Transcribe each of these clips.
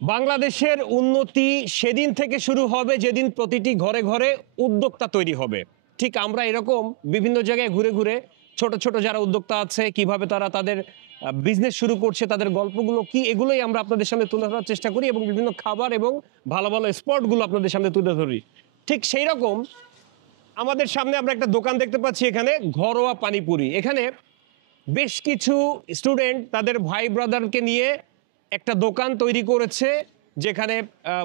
বাংলাদেশের উন্নতি সেদিন থেকে শুরু হবে যেদিন প্রতিটি ঘরে ঘরে উদ্যোক্তা তৈরি হবে। ঠিক আমরা এরকম বিভিন্ন জায়গায় ঘুরে ঘুরে ছোট ছোট যারা উদ্যোক্তা আছে কিভাবে তারা তাদের বিজনেস শুরু করছে, তাদের গল্পগুলো কি, এগুলোই আমরা আপনাদের সামনে তুলে ধরার চেষ্টা করি এবং বিভিন্ন খাবার এবং ভালো ভালো স্পটগুলো আপনাদের সামনে তুলে ধরি। ঠিক সেই রকম আমাদের সামনে আমরা একটা দোকান দেখতে পাচ্ছি, এখানে ঘরোয়া পানিপুরি। এখানে বেশ কিছু স্টুডেন্ট তাদের ভাই ব্রাদারকে নিয়ে একটা দোকান তৈরি করেছে, যেখানে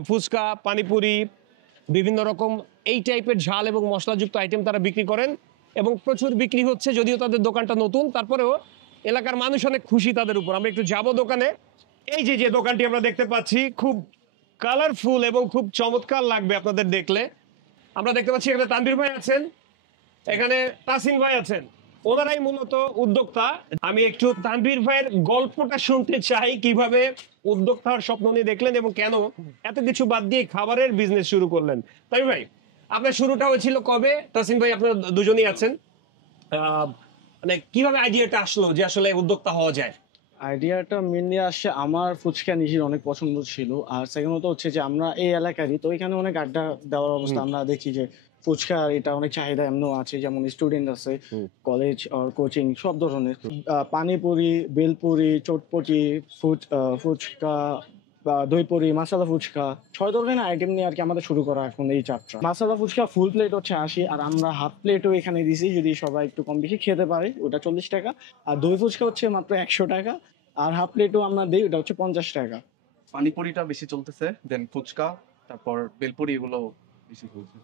ফুচকা, পানিপুরি, বিভিন্ন রকম এই টাইপের ঝাল এবং মশলাযুক্ত আইটেম তারা বিক্রি করেন এবং প্রচুর বিক্রি হচ্ছে। যদিও তাদের দোকানটা নতুন, তারপরেও এলাকার মানুষ অনেক খুশি তাদের উপর। আমরা একটু যাব দোকানে। এই যে যে দোকানটি আমরা দেখতে পাচ্ছি খুব কালারফুল এবং খুব চমৎকার লাগবে আপনাদের দেখলে। আমরা দেখতে পাচ্ছি এখানে তানভীর ভাই আছেন, এখানে তাসিন ভাই আছেন, ওনারাই মূলত উদ্যোক্তা। আমি একটু তানভীর ভাইয়ের গল্পটা শুনতে চাই, কিভাবে উদ্যোক্তা হওয়ার স্বপ্ন নিয়ে দেখলেন এবং কেন এত কিছু বাদ দিয়ে খাবারের বিজনেস শুরু করলেন। তানভীর ভাই, আপনার শুরুটা হয়েছিল কবে? তাসিন ভাই, আপনারা দুজনেই আছেন, মানে কিভাবে আইডিয়াটা আসলো যে আসলে উদ্যোক্তা হওয়া যায়? আইডিয়াটা মেনলি আসছে, আমার ফুচকা নিজের অনেক পছন্দ ছিল, আর সেকেন্ডত হচ্ছে যে আমরা এই এলাকারই তো, এখানে অনেক আড্ডা দেওয়ার অবস্থা। আমরা দেখি যে ফুচকা এটা অনেক চাহিদা এমনও আছে, যেমন স্টুডেন্ট আছে, কলেজ আর কোচিং সব ধরনের। পানিপুরি, বেলপুরি, চটপটি, ফুচকা বা দইপুরি, মাসালা ফুচকা, 6 ধরনের আইটেম নিয়ে আর কি আমাদের শুরু করা এখন এই যাত্রা। মাসালা ফুচকা ফুল প্লেট হচ্ছে 80, আর আমরা হাফ প্লেটও এখানে দিছি, যদি সবাই একটু কম বেশি খেতে পারে ওটা 40 টাকা। আর দই ফুচকা হচ্ছে মাত্র 100 টাকা, আর হাফ প্লেটও আমরা দিই, ওটা হচ্ছে 50 টাকা। পানিপুরিটা বেশি চলতেছে, দেন ফুচকা, তারপর বেলপুরি, এগুলো বেশি চলছে।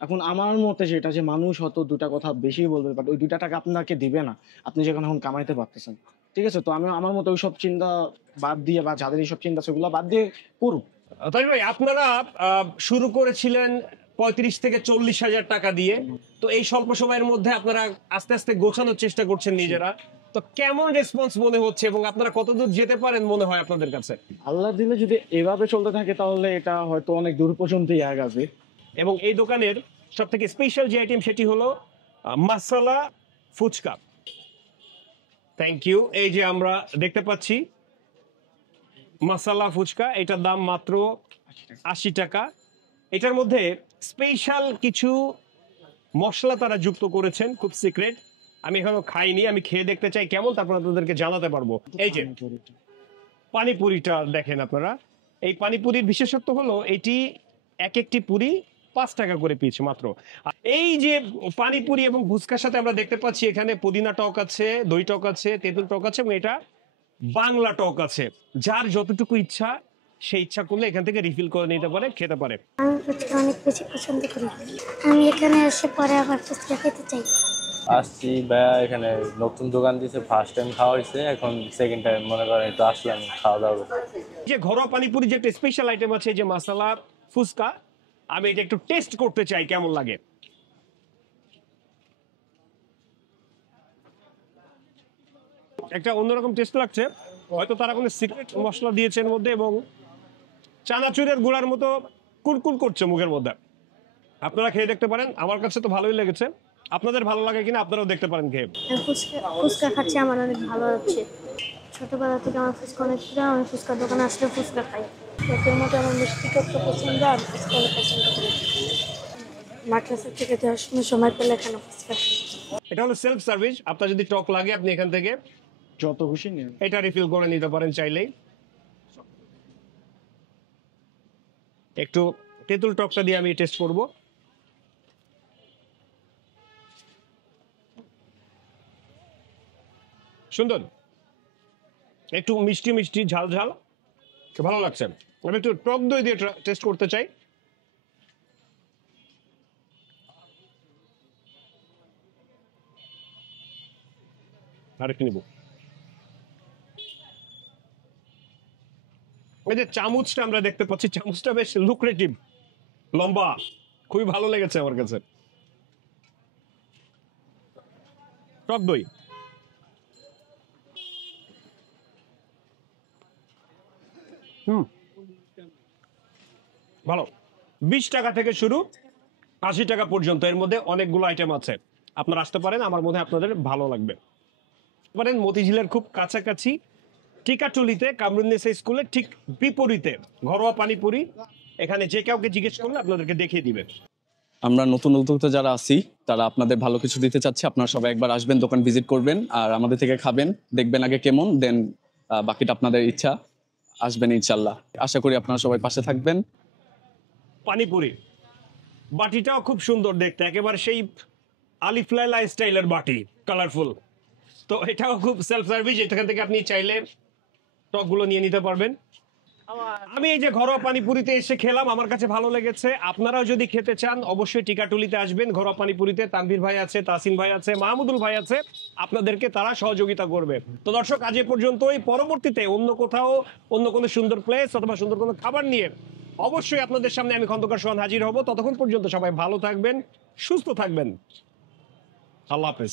এখন আমার মতে যেটা, যে মানুষ হয়তো দুটা কথা বেশি বলবে, বাট ওই 2 টাকা আপনাকে দিবে না, আপনি যেখানে এখন কামাইতে পারতেছেন। ঠিক আছে, তো আমি আমার মতো ওইসব চিন্তা বাদ দিয়ে, বা যাদের এইসব চিন্তা সেগুলো বাদ দিয়ে করুক। তাই ভাই, আপনারা শুরু করেছিলেন 35 থেকে 40 হাজার টাকা দিয়ে, তো এই স্বল্প সময়ের মধ্যে আপনারা আস্তে আস্তে গোছানোর চেষ্টা করছেন নিজেরা, তো কেমন রেসপন্স মনে হচ্ছে এবং আপনারা কতদূর যেতে পারেন মনে হয় আপনাদের কাছে? আল্লাহ দিলে যদি এভাবে চলতে থাকে তাহলে এটা হয়তো অনেক দূর পর্যন্তই আগাবে। এবং এই দোকানের সব থেকে স্পেশাল যে আইটেম সেটি হলো মাসালা ফুচকা। Thank you. এই যে আমরা দেখতে পাচ্ছি মাসালা ফুচকা, এটার দাম মাত্র 80 টাকা। এটার মধ্যে স্পেশাল কিছু মশলা তারা যুক্ত করেছেন, খুব সিক্রেট। আমি এখনো খাইনি, আমি খেয়ে দেখতে চাই কেমন, তারপর আপনাদেরকে জানাতে পারবো। এই যে পানিপুরিটা দেখেন আপনারা, এই পানিপুরির বিশেষত্ব হলো এটি এক একটি পুরি 5 টাকা করে পিস মাত্র। এই যে পানিপুরি এবং ফুচকার সাথে আমরা দেখতে পাচ্ছি এখানে পুদিনা টক আছে, দই টক আছে, তেঁতুল টক আছে এবং এটা বাংলা টক আছে। যার যতটুকু ইচ্ছা সেই ইচ্ছা করলে এখান থেকে রিফিল করে নিতে পারে, খেতে পারে। আমি ফুচকা অনেক বেশি পছন্দ করি, আমি এখানে এসে পরে আবার ফুচকা খেতে চাই। আসছি ভাইয়া, এখানে নতুন দোকান দিয়েছে, ফার্স্ট টাইম খাওয়া হয়েছে, এখন সেকেন্ড টাইম মনে করেন একটু আসলাম খাওয়া দাওয়া করতে। যে ঘরোয়া পানিপুরি যে একটা স্পেশাল আইটেম আছে, যে মশলা ফুচকা, আমি এটা একটু টেস্ট করতে চাই কেমন লাগে। একটা অন্যরকম টেস্ট লাগছে, হয়তো তারা কোনো সিক্রেট মশলা দিয়েছে এর মধ্যে এবং চানাচুরের গুঁড়ার মতো কুলকুল করছে মুখের মধ্যে। আপনারা খেয়ে দেখতে পারেন, আমার কাছে তো ভালোই লেগেছে। আপনাদের ভালো লাগে কিনা আপনারাও দেখতে পারেন খেয়ে। ফুচকা খাচ্ছি, আমার অনেক ভালো হচ্ছে। ছোটবেলা থেকে আমার ফুচকা অনেক প্রিয়, আমি ফুচকার দোকানে আসলে ফুচকা খাই। এর মধ্যে আমার মিষ্টি টকটা পছন্দ, আর ফুচকা অনেক পছন্দ করি। মাদ্রাসা থেকে সময় পেলে এখানে ফুচকা খাই। এটা হলো সেলফ সার্ভিস, আপনার যদি টক লাগে আপনি এখান থেকে যত খুশি নিন, এটা রিফিল করে নিতে পারেন চাইলেই। একটু তেঁতুল টকটা দিয়ে আমি টেস্ট করব। সুন্দর, একটু মিষ্টি মিষ্টি, ঝাল ঝাল, ভালো লাগছে। আমি একটু টক দই দিয়ে টেস্ট করতে চাই। আরেকটু নিব। এই যে চামচটা আমরা দেখতে পাচ্ছি, চামচটা বেশ লুক্রেটিভ, লম্বা, খুবই ভালো লেগেছে আমার কাছে। টক দই ভালো। 20 টাকা থেকে শুরু, 80 টাকা পর্যন্ত, এর মধ্যে অনেকগুলো আইটেম আছে। আপনারা আসতে পারেন, আমার মধ্যে আপনাদের ভালো লাগবে। পারেন মতিঝিলের খুব কাছাকাছি টিকাটুলিতে কামরুন্নেসা স্কুলের ঠিক বিপরীতে ঘরোয়া পানিপুরি। এখানে যে কাউকে জিজ্ঞেস করলে আপনাদেরকে দেখিয়ে দিবে। আমরা নতুন উদ্যোক্তা যারা আছি তারা আপনাদের ভালো কিছু দিতে চাচ্ছি, আপনারা সবাই একবার আসবেন, দোকান ভিজিট করবেন আর আমাদের থেকে খাবেন, দেখবেন আগে কেমন, দেন বাকিটা আপনাদের ইচ্ছা। আসবেন ইনশাল্লাহ, আশা করি আপনারা সবাই পাশে থাকবেন। পানিপুরি বাটিটাও খুব সুন্দর দেখতে, একেবারে সেই আলিফ লায়লা স্টাইলের বাটি, কালারফুল। তো এটাও খুব সেলফ সার্ভিস, এখান থেকে আপনি চাইলে টকগুলো নিয়ে নিতে পারবেন। আমি এই যে ঘরোয়া পানিপুরিতে এসে খেলাম, আমার কাছে ভালো লেগেছে। আপনারাও যদি খেতে চান অবশ্যই টিকাটুলিতে আসবেন। ঘরোয়া পানিপুরিতে তানভীর ভাই আছে, তাসিন ভাই আছে, মাহমুদুল ভাই আছে, আপনাদেরকে তারা সহযোগিতা করবে। তো দর্শক, আজ এ পর্যন্তই। পরবর্তীতে অন্য কোথাও অন্য কোনো সুন্দর প্লেস অথবা সুন্দর কোনো খাবার নিয়ে অবশ্যই আপনাদের সামনে আমি খন্দকার সোহান হাজির হব। ততক্ষণ পর্যন্ত সবাই ভালো থাকবেন, সুস্থ থাকবেন। আল্লাহ হাফেজ।